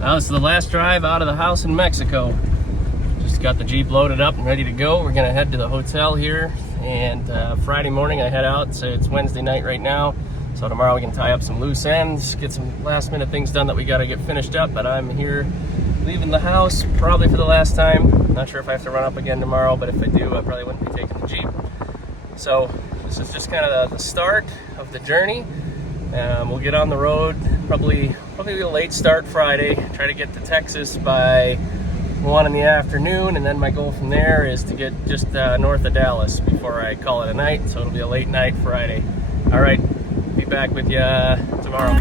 Well, this is the last drive out of the house in Mexico. Just got the Jeep loaded up and ready to go. We're gonna head to the hotel here, and Friday morning I head out. So it's Wednesday night right now. So tomorrow we can tie up some loose ends, get some last minute things done that we gotta get finished up. But I'm here leaving the house probably for the last time. Not sure if I have to run up again tomorrow, but if I do, I probably wouldn't be taking the Jeep. So this is just kind of the start of the journey. We'll get on the road, probably a late start Friday, try to get to Texas by 1 in the afternoon, and then my goal from there is to get just north of Dallas before I call it a night, so it'll be a late night Friday. All right, be back with you tomorrow.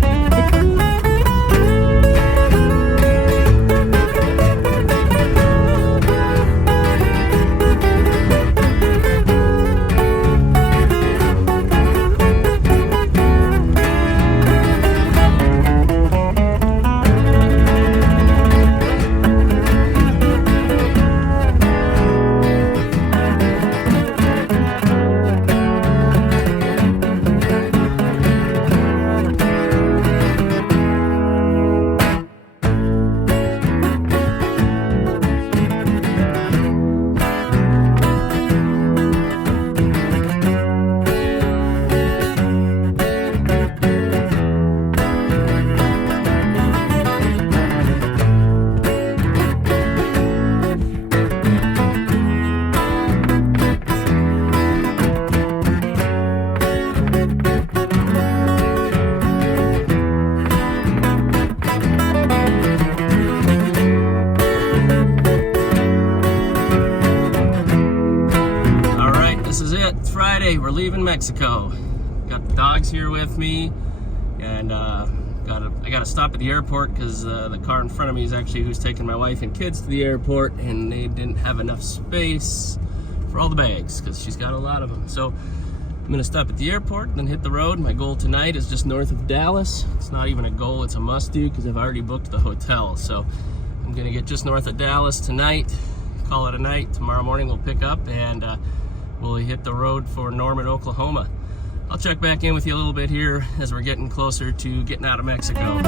We're leaving Mexico. Got the dogs here with me, and I gotta stop at the airport because the car in front of me is actually who's taking my wife and kids to the airport, and they didn't have enough space for all the bags because she's got a lot of them. So I'm gonna stop at the airport and then hit the road. My goal tonight is just north of Dallas. It's not even a goal, it's a must-do because I've already booked the hotel. So I'm gonna get just north of Dallas tonight, call it a night. Tomorrow morning we'll pick up and we'll hit the road for Norman, Oklahoma. I'll check back in with you a little bit here as we're getting closer to getting out of Mexico.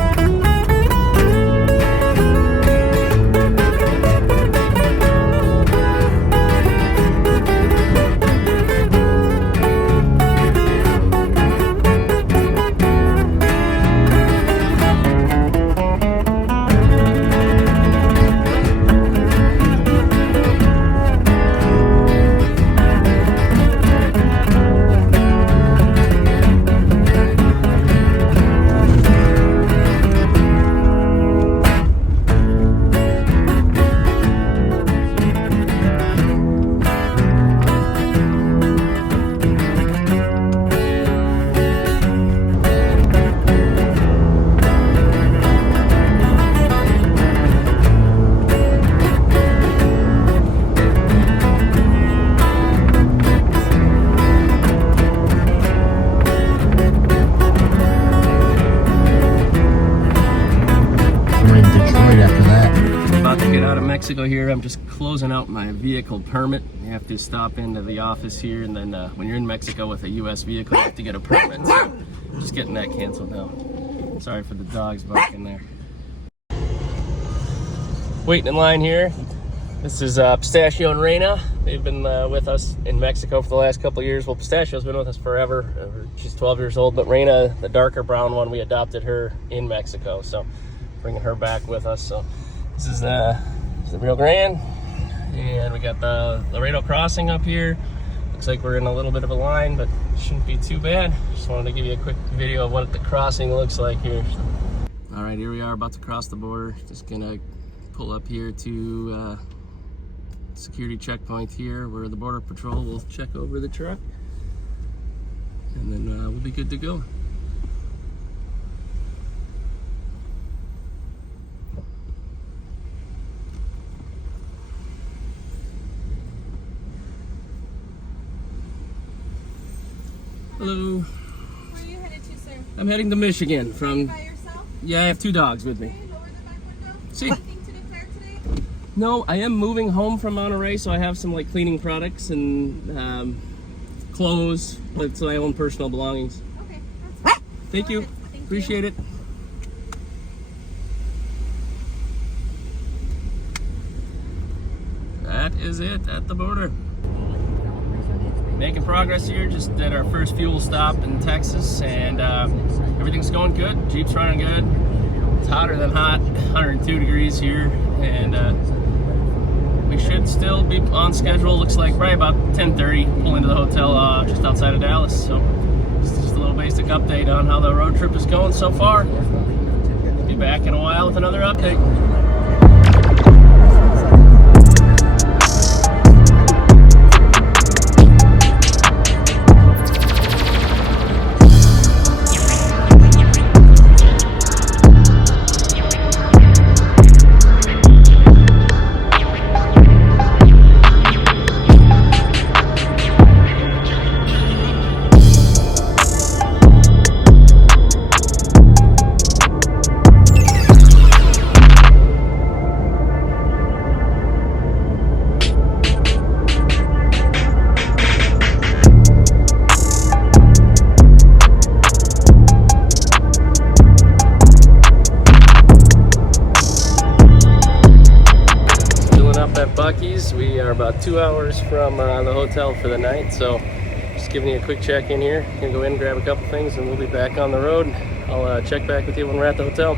Mexico here. I'm just closing out my vehicle permit. You have to stop into the office here, and then when you're in Mexico with a U.S. vehicle, you have to get a permit. So I'm just getting that canceled now. Sorry for the dogs barking there. Waiting in line here. This is Pistachio and Reina. They've been with us in Mexico for the last couple of years. Well, Pistachio's been with us forever. She's 12 years old, but Reina, the darker brown one, we adopted her in Mexico. So bringing her back with us. So this is the Rio Grande, and we got the Laredo crossing up here. Looks like we're in a little bit of a line, but shouldn't be too bad. Just wanted to give you a quick video of what the crossing looks like here. So, all right, here we are about to cross the border. Just gonna pull up here to security checkpoint here where the Border Patrol will check over the truck, and then we'll be good to go. Hello. Where are you headed to, sir? I'm heading to Michigan from... By yourself? Yeah, I have 2 dogs with me. Okay, lower the back window. See? Anything to declare today? No, I am moving home from Monterey, so I have some like cleaning products and clothes. It's my own personal belongings. Okay, that's fine. Thank you. Thank Appreciate you. it. is it at the border. Making progress here, just at our first fuel stop in Texas, and everything's going good. Jeep's running good. It's hotter than hot, 102 degrees here, and we should still be on schedule. Looks like right about 10:30, pull into the hotel just outside of Dallas. So just a little basic update on how the road trip is going so far. Be back in a while with another update. Buc-ee's. We are about 2 hours from the hotel for the night, so just giving you a quick check in here. Gonna go in, grab a couple things, and we'll be back on the road. I'll check back with you when we're at the hotel.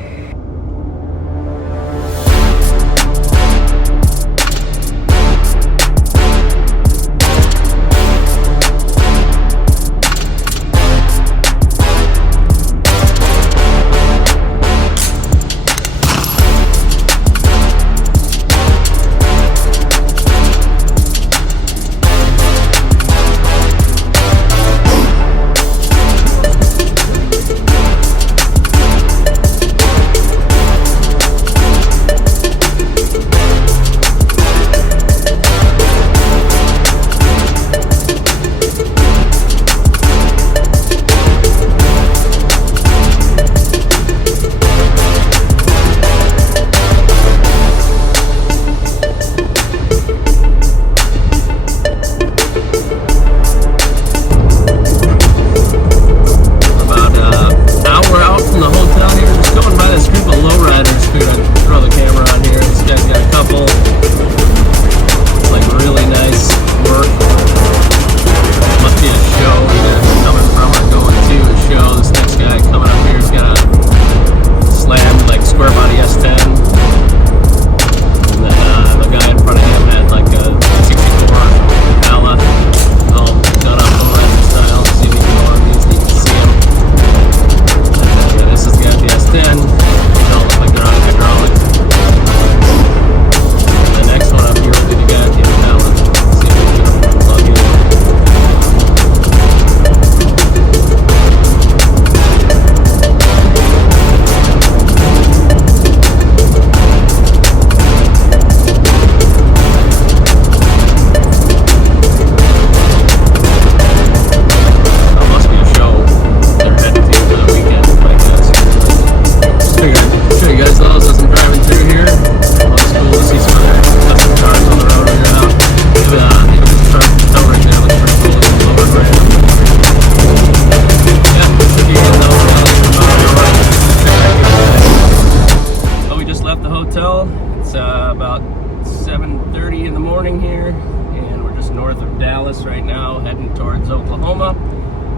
It's about 7:30 in the morning here, and we're just north of Dallas right now, heading towards Oklahoma.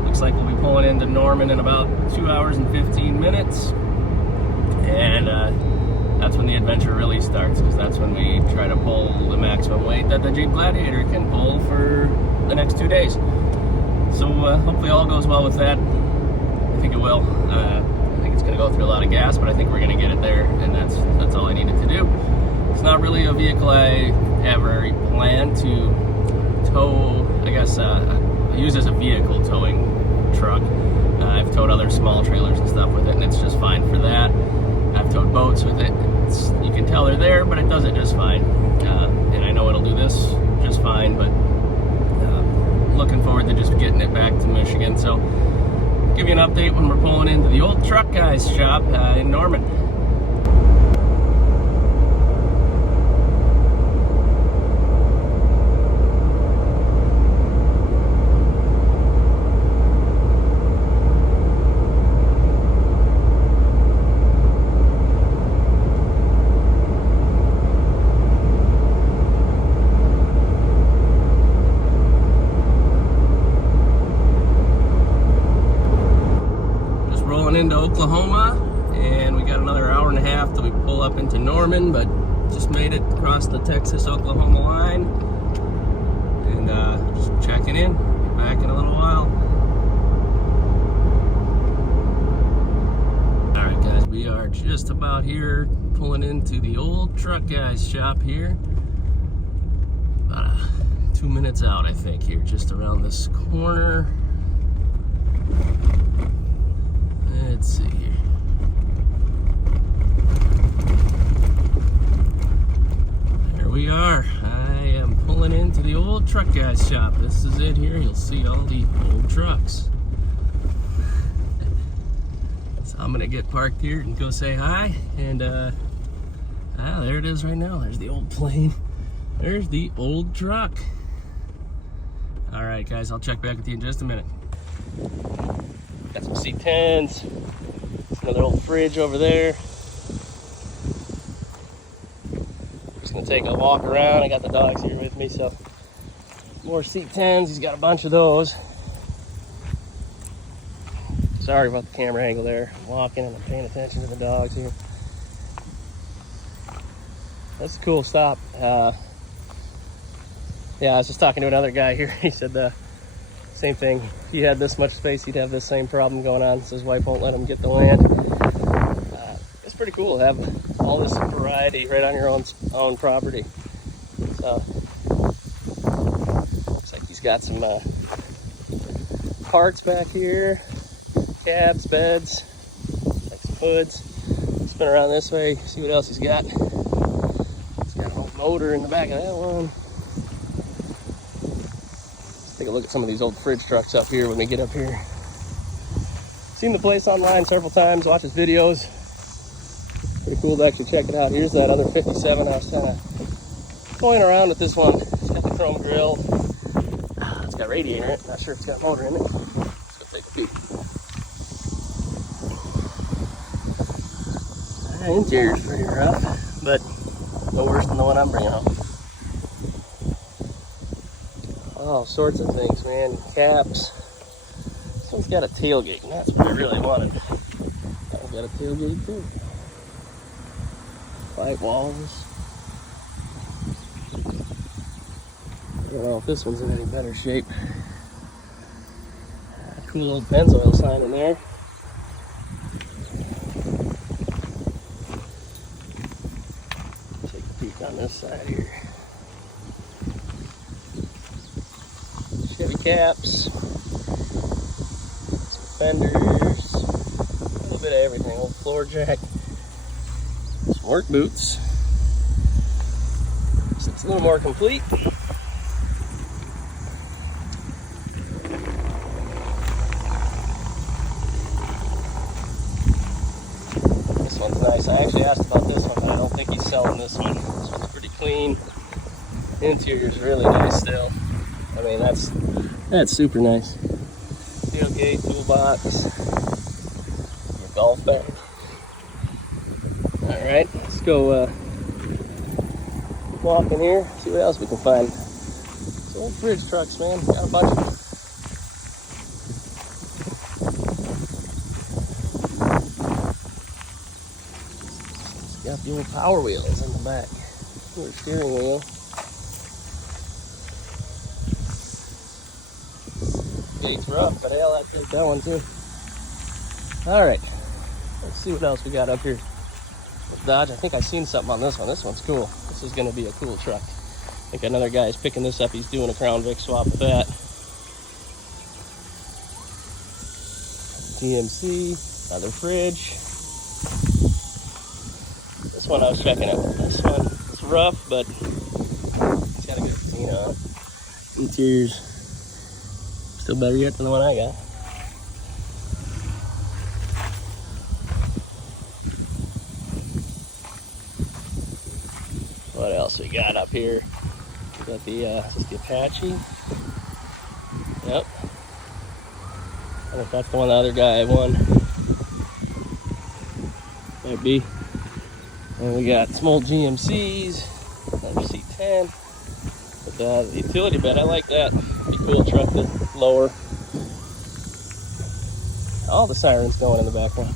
Looks like we'll be pulling into Norman in about 2 hours and 15 minutes, and that's when the adventure really starts, because that's when we try to pull the maximum weight that the Jeep Gladiator can pull for the next 2 days. So hopefully all goes well with that. I think it will. I think it's going to go through a lot of gas, but I think we're going to get it there, and that's all I needed to do. It's not really a vehicle I ever planned to tow. I guess use as a vehicle towing truck. I've towed other small trailers and stuff with it, and it's just fine for that. I've towed boats with it. You can tell they're there, but it does it just fine. And I know it'll do this just fine, but looking forward to just getting it back to Michigan. So give you an update when we're pulling into the old truck guy's shop in Norman. Oklahoma, and we got another hour and a half till we pull up into Norman, but just made it across the Texas-Oklahoma line, and just checking in. Back in a little while. All right, guys, we are just about here, pulling into the old truck guy's shop here. About 2 minutes out, I think, here, just around this corner. Let's see here. There we are. I am pulling into the old truck guy's shop. This is it here. You'll see all the old trucks. So I'm gonna get parked here and go say hi. And there it is right now. There's the old plane. There's the old truck. All right, guys, I'll check back with you in just a minute. Got some C10s. Another old fridge over there. Just gonna take a walk around. I got the dogs here with me, so more C10s. He's got a bunch of those. Sorry about the camera angle there. I'm walking and I'm paying attention to the dogs here. That's a cool stop. Yeah, I was just talking to another guy here. He said the same thing. If he had this much space, he'd have this same problem going on. So his wife won't let him get the land. It's pretty cool to have all this variety right on your own property. So looks like he's got some parts back here, cabs, beds, like some hoods. Spin around this way, see what else he's got. He's got an old motor in the back of that one. Take a look at some of these old fridge trucks up here when we get up here. Seen the place online several times, watch his videos. Pretty cool to actually check it out. Here's that other 57. I was kind of going around with this one. It's got the chrome grill. It's got radiator in it. Not sure if it's got motor in it. Let's go take a peek. Interior's pretty rough, but no worse than the one I'm bringing home. All sorts of things, man. Caps. This one's got a tailgate, and that's what I really wanted. That one's got a tailgate too. White walls. I don't know if this one's in any better shape. Cool little Pennzoil sign in there. Take a peek on this side here. Chevy caps, some fenders, a little bit of everything. Old floor jack, some work boots. So it's a little more complete. This one's nice. I actually asked about this one, but I don't think he's selling this one. This one's pretty clean. Interior's really nice still. I mean, that's super nice. Tailgate, toolbox, your golf bag. All right, let's go walk in here, see what else we can find. It's old fridge trucks, man. Got a bunch of them. It's got the old Power Wheels in the back. Little steering wheel. Gate's rough, but hell, I take that one too. All right, let's see what else we got up here. With Dodge, I think I've seen something on this one. This one's cool. This is going to be a cool truck. I think another guy is picking this up. He's doing a Crown Vic swap with that. GMC, another fridge. This one I was checking out. This one is rough, but it's got a good clean on. Interior's still better yet than the one I got. What else we got up here? We got the is this the Apache? Yep. I think that's the one the other guy won. Might be. And we got some old GMCs, another C10. But the utility bed, I like that. Pretty cool truck to lower. All the sirens going in the background.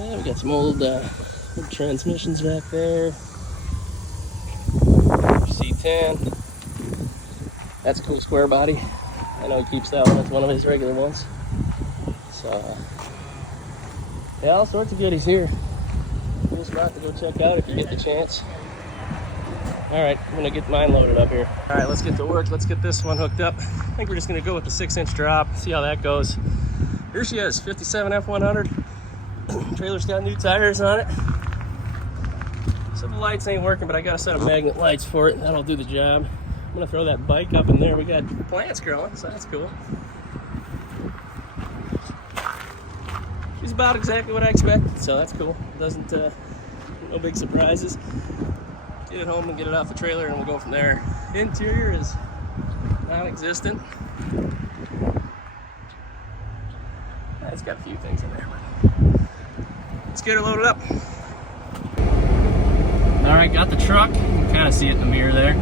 Yeah, we got some old transmissions back there. C10. That's a cool square body. I know he keeps that one. That's one of his regular ones. So, yeah, all sorts of goodies here. Cool spot to go check out if you get the chance. All right, I'm gonna get mine loaded up here. All right, let's get to work. Let's get this one hooked up. I think we're just gonna go with the 6-inch drop, see how that goes. Here she is, 57 F100. Trailer's got new tires on it. So the lights ain't working, but I got a set of magnet lights for it, and that'll do the job. I'm gonna throw that bike up in there. We got plants growing, so that's cool. She's about exactly what I expected, so that's cool. Doesn't, no big surprises. Get it home and get it off the trailer, and we'll go from there. Interior is non-existent. It's got a few things in there, but let's get her loaded up. All right, got the truck. You can kind of see it in the mirror there.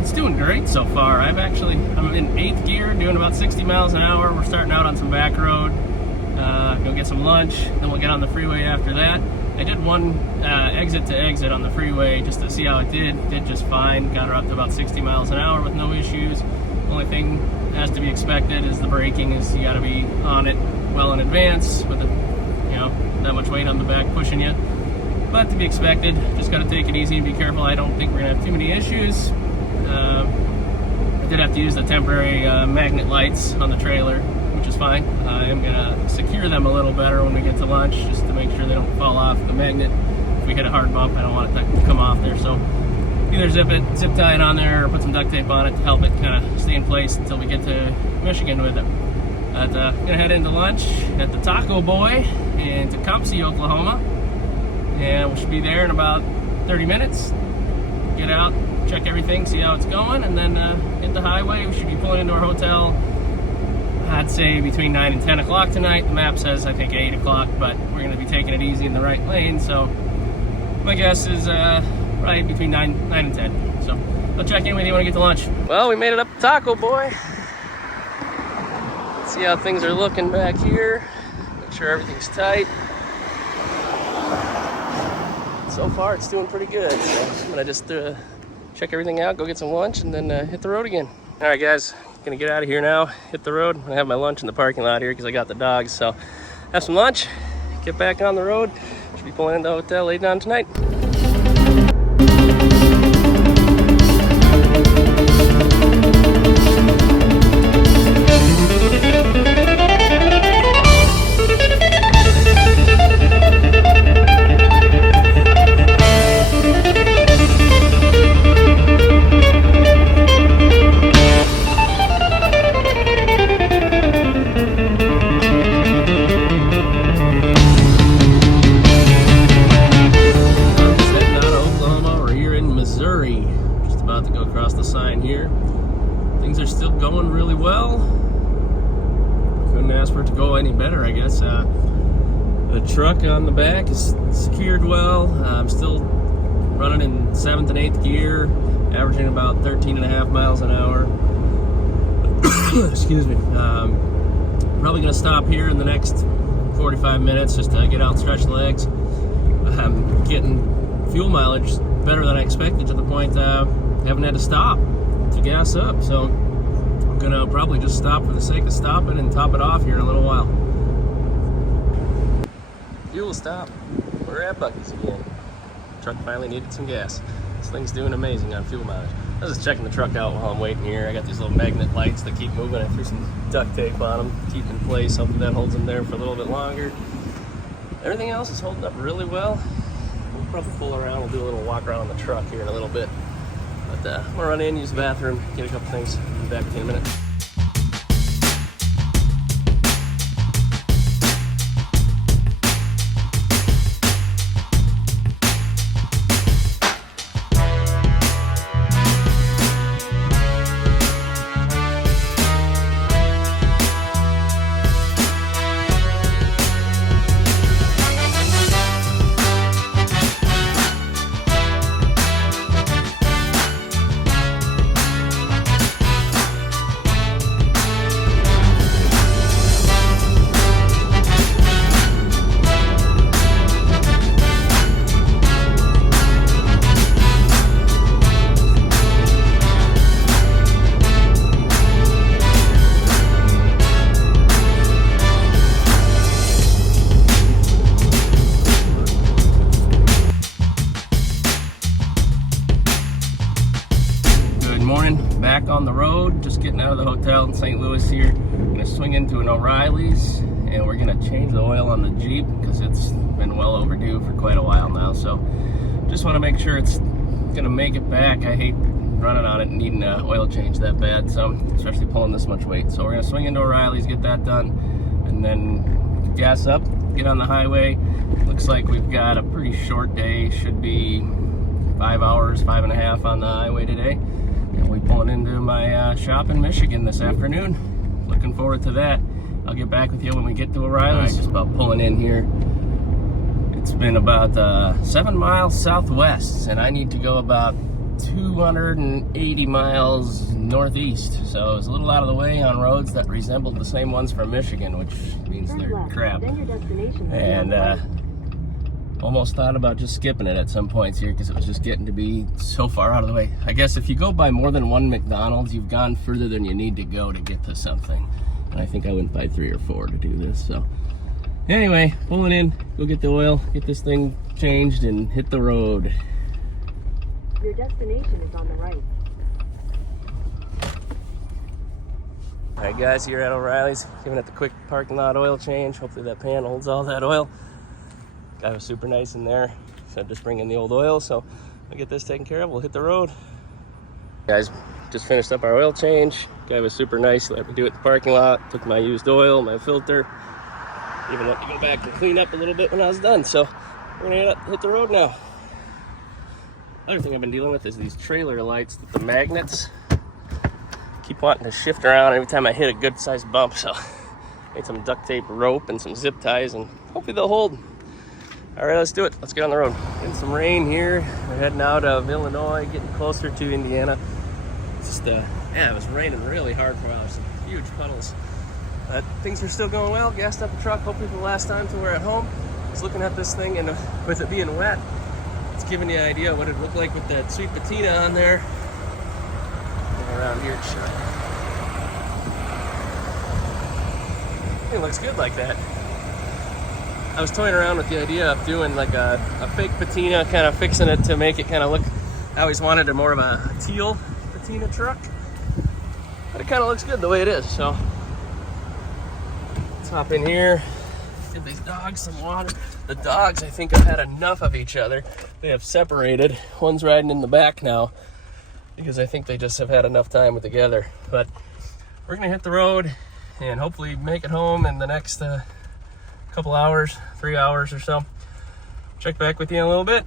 It's doing great so far. I'm in 8th gear, doing about 60 miles an hour. We're starting out on some back road. Go get some lunch, then we'll get on the freeway after that. I did one exit to exit on the freeway just to see how it did. Did just fine. Got her up to about 60 miles an hour with no issues. Only thing has to be expected is the braking. Is you got to be on it well in advance with that much weight on the back pushing you. But to be expected, just got to take it easy and be careful. I don't think we're gonna have too many issues. I did have to use the temporary magnet lights on the trailer, which is fine. I am gonna secure them a little better when we get to lunch, just to make sure they don't fall off the magnet. If we hit a hard bump, I don't want it to come off there. So either zip tie it on there, or put some duct tape on it to help it kind of stay in place until we get to Michigan with it. But gonna head into lunch at the Taco Boy in Tecumseh, Oklahoma, and we should be there in about 30 minutes. Get out, check everything, see how it's going, and then hit the highway. We should be pulling into our hotel, I'd say between 9 and 10 o'clock tonight. The map says, I think, 8 o'clock, but we're going to be taking it easy in the right lane, so my guess is probably between 9 and 10. So I'll check in with you when I get to lunch. Well, we made it up to Taco Boy. Let's see how things are looking back here. Make sure everything's tight. So far, it's doing pretty good. So I'm gonna just check everything out, go get some lunch, and then hit the road again. All right, guys, gonna get out of here now, hit the road. I'm gonna have my lunch in the parking lot here because I got the dogs. So have some lunch, get back on the road. Should be pulling into the hotel later on tonight. The truck on the back is secured well. I'm still running in 7th and 8th gear, averaging about 13.5 miles an hour. Excuse me. Probably gonna stop here in the next 45 minutes just to get out and stretch the legs. I'm getting fuel mileage better than I expected, to the point I haven't had to stop to gas up. So I'm gonna probably just stop for the sake of stopping and top it off here in a little while. Fuel stop. We're at Buc-ee's again. Truck finally needed some gas. This thing's doing amazing on fuel mileage. I was just checking the truck out while I'm waiting here. I got these little magnet lights that keep moving. I threw some duct tape on them, keep in place. Hopefully that holds them there for a little bit longer. Everything else is holding up really well. We'll probably pull around. We'll do a little walk around on the truck here in a little bit. But I'm gonna run in, use the bathroom, get a couple things. Be back with you in a minute. back on the road, just getting out of the hotel in St. Louis here. I'm gonna swing into an O'Reilly's and we're gonna change the oil on the Jeep because it's been well overdue for quite a while now. So just want to make sure it's gonna make it back. I hate running on it and needing an oil change that bad, so especially pulling this much weight. So we're gonna swing into O'Reilly's, get that done, and then gas up, get on the highway. Looks like we've got a pretty short day. Should be 5 hours, 5.5 on the highway today. And we're pulling into my shop in Michigan this afternoon. Looking forward to that. I'll get back with you when we get to O'Reilly's. Just about pulling in here. It's been about 7 miles southwest, and I need to go about 280 miles northeast. So it was a little out of the way on roads that resembled the same ones from Michigan, which means they're crap. And almost thought about just skipping it at some points here because it was just getting to be so far out of the way. I guess if you go by more than one McDonald's, you've gone further than you need to go to get to something. And I think I went by 3 or 4 to do this. So anyway, pulling in, go get the oil, get this thing changed, and hit the road. Your destination is on the right. All right, guys, here at O'Reilly's, giving it the quick parking lot oil change. Hopefully that pan holds all that oil. Guy was super nice in there. Said just bring in the old oil, so we'll get this taken care of. We'll hit the road. Guys, just finished up our oil change. Guy was super nice. Let me do it at the parking lot. Took my used oil, my filter. Even let me go back and clean up a little bit when I was done. So we're gonna hit the road now. Other thing I've been dealing with is these trailer lights, the magnets keep wanting to shift around every time I hit a good sized bump. So made some duct tape rope and some zip ties, and hopefully they'll hold. All right, let's do it. Let's get on the road. Getting some rain here. We're heading out of Illinois, getting closer to Indiana. Just yeah, it was raining really hard for a while. There's some huge puddles. But things are still going well. Gassed up the truck, hopefully for the last time till we're at home. I was looking at this thing, and with it being wet, it's giving you an idea what it looked like with that sweet patina on there. Go around here and show you. It looks good like that. I was toying around with the idea of doing like a fake patina, kind of fixing it to make it kind of look, I always wanted more of a teal patina truck. But it kind of looks good the way it is, so. Let's hop in here. Give these dogs some water. The dogs, I think, have had enough of each other. They have separated. One's riding in the back now because I think they just have had enough time together. But we're gonna hit the road and hopefully make it home in the next couple hours, 3 hours or so. Check back with you in a little bit.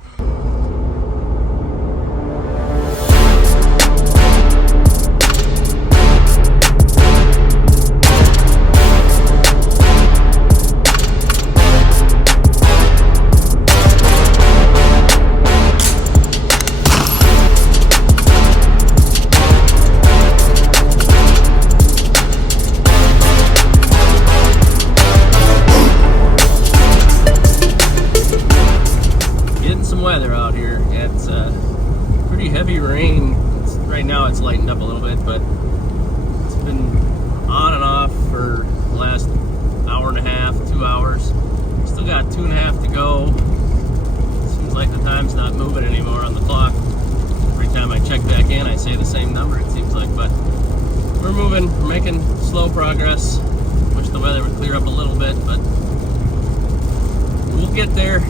Weather out here. It's pretty heavy rain. Right now it's lightened up a little bit, but it's been on and off for the last hour and a half, 2 hours. Still got 2.5 to go. Seems like the time's not moving anymore on the clock. Every time I check back in, I say the same number, it seems like, but we're moving, we're making slow progress. Wish the weather would clear up a little bit, but we'll get there.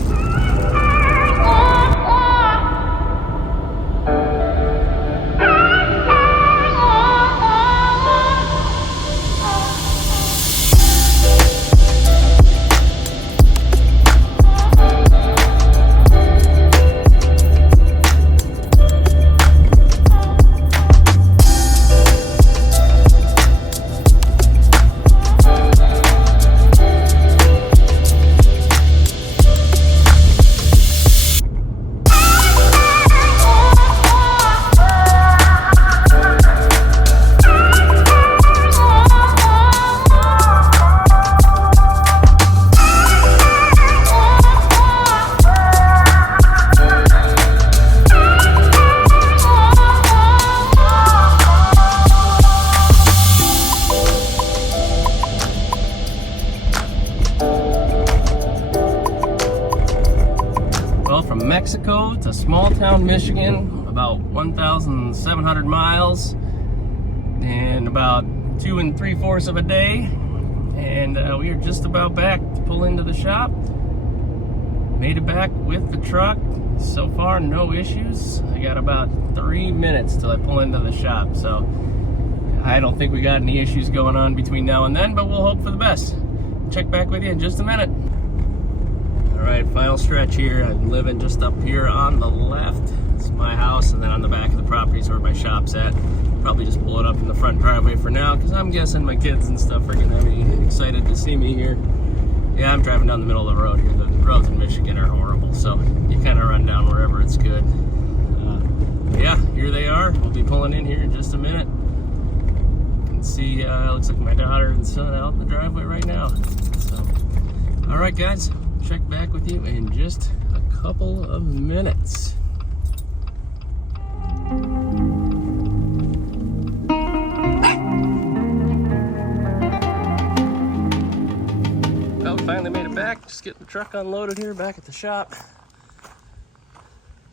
From Mexico to small town Michigan, about 1,700 miles, in about 2 3/4 of a day, and we are just about back to pull into the shop. Made it back with the truck. So far, no issues. I got about 3 minutes till I pull into the shop, so I don't think we got any issues going on between now and then, but we'll hope for the best. Check back with you in just a minute. All right, final stretch here. I'm living just up here on the left. It's my house, and then on the back of the property is where my shop's at. Probably just pull it up in the front driveway for now, because I'm guessing my kids and stuff are gonna be excited to see me here. Yeah, I'm driving down the middle of the road here. The roads in Michigan are horrible, so you kind of run down wherever it's good. Yeah, here they are. We'll be pulling in here in just a minute. You can see, looks like my daughter and son out in the driveway right now. So, all right, guys, check back with you in just a couple of minutes. Well, we finally made it back. Just getting the truck unloaded here back at the shop.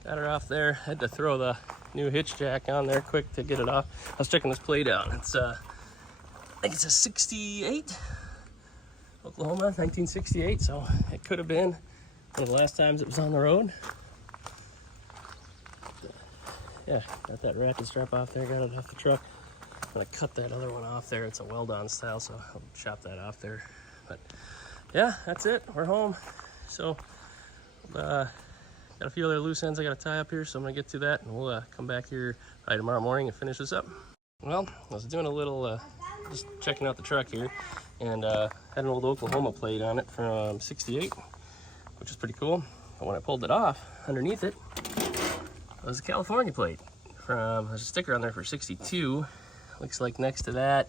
Got her off there. Had to throw the new hitch jack on there quick to get it off. I was checking this plate out. It's I think it's a 68 Oklahoma, 1968. So it could have been one of the last times it was on the road. Yeah, got that ratchet strap off there. Got it off the truck. I'm gonna cut that other one off there. It's a weld-on style, so I'll chop that off there. But yeah, that's it. We're home. So got a few other loose ends I got to tie up here, so I'm gonna get to that, and we'll come back here probably tomorrow morning and finish this up. Well, I was doing a little just checking out the truck here, and had an old Oklahoma plate on it from '68, which is pretty cool. But when I pulled it off, underneath it was a California plate from, there's a sticker on there for '62. Looks like next to that,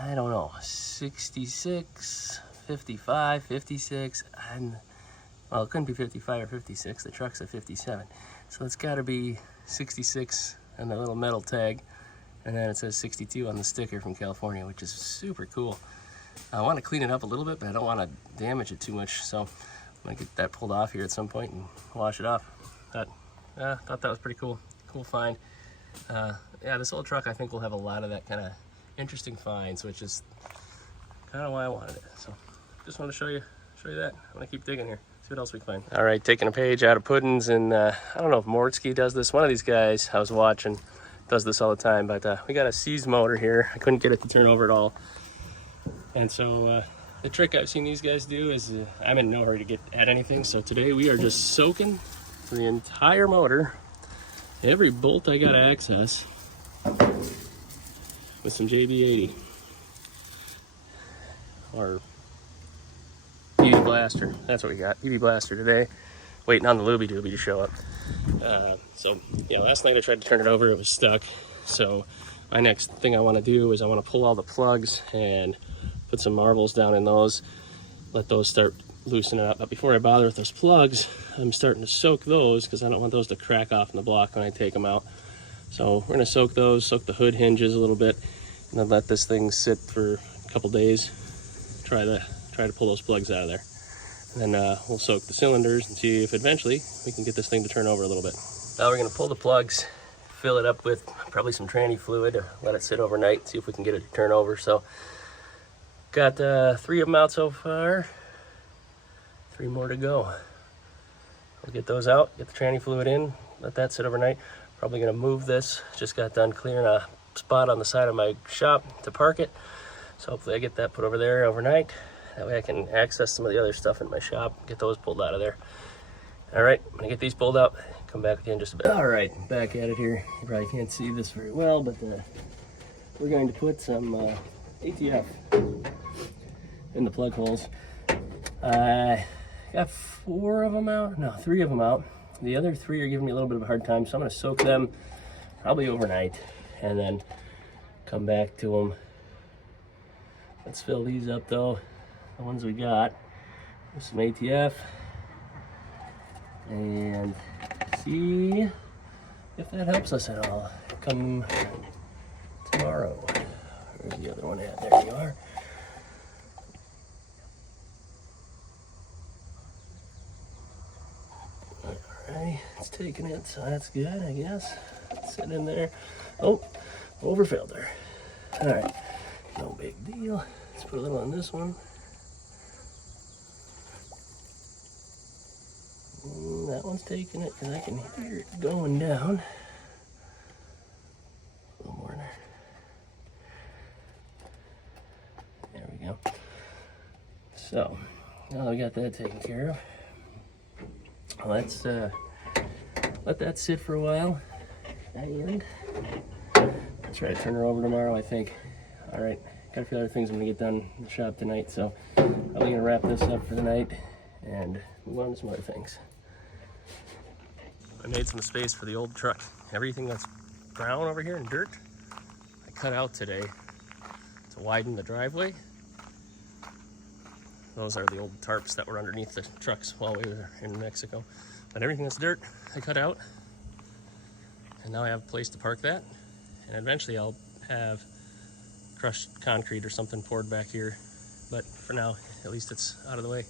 I don't know, 66, 55, 56, and well, it couldn't be 55 or 56. The truck's a 57. So it's got to be 66 and the little metal tag. And then it says 62 on the sticker from California, which is super cool. I want to clean it up a little bit, but I don't want to damage it too much. So I'm going to get that pulled off here at some point and wash it off. But thought that was pretty cool. Cool find. Yeah, this old truck I think will have a lot of that kind of interesting finds, which is kind of why I wanted it. So just want to show you that. I'm going to keep digging here. See what else we can find. All right, taking a page out of Puddin's, and I don't know if Mortsky does this. One of these guys I was watching does this all the time, but we got a Seas motor here. I couldn't get it to turn over at all. And so the trick I've seen these guys do is I'm in no hurry to get at anything. So today we are just soaking the entire motor, every bolt I got access, with some JB80 or BB Blaster. That's what we got, BB Blaster today. Waiting on the Looby Dooby to show up. So yeah, last night I tried to turn it over, it was stuck. So my next thing I want to do is I want to pull all the plugs and put some marbles down in those, let those start loosening up. But before I bother with those plugs, I'm starting to soak those because I don't want those to crack off in the block when I take them out. So we're going to soak those, soak the hood hinges a little bit, and then let this thing sit for a couple days. Try to pull those plugs out of there. And then we'll soak the cylinders and see if eventually we can get this thing to turn over a little bit. Now we're going to pull the plugs, fill it up with probably some tranny fluid, let it sit overnight, see if we can get it to turn over. So got 3 of them out so far, 3 more to go. We'll get those out, get the tranny fluid in, let that sit overnight. Probably going to move this. Just got done clearing a spot on the side of my shop to park it. So hopefully I get that put over there overnight. That way I can access some of the other stuff in my shop, get those pulled out of there. All right, I'm gonna get these pulled out, come back with you in just a bit. All right, back at it here. You probably can't see this very well, but we're going to put some ATF in the plug holes. I got 4 of them out, no, 3 of them out. The other 3 are giving me a little bit of a hard time, so I'm gonna soak them probably overnight and then come back to them. Let's fill these up though, the ones we got, with some ATF, and see if that helps us at all come tomorrow. Where's the other one at? There you are. Alright, it's taking it, so that's good, I guess. It's sitting in there. Oh, over filter. All right, no big deal. Let's put a little on this one. That one's taking it because I can hear it going down. A little more in there. There we go. So, now that we got that taken care of, let's let that sit for a while. And I'll try to turn her over tomorrow, I think. All right, got a few other things I'm gonna get done in the shop tonight, so I'm gonna wrap this up for the night and move on to some other things. I made some space for the old truck. Everything that's brown over here and dirt, I cut out today to widen the driveway. Those are the old tarps that were underneath the trucks while we were in Mexico. But everything that's dirt, I cut out. And now I have a place to park that. And eventually I'll have crushed concrete or something poured back here. But for now, at least it's out of the way.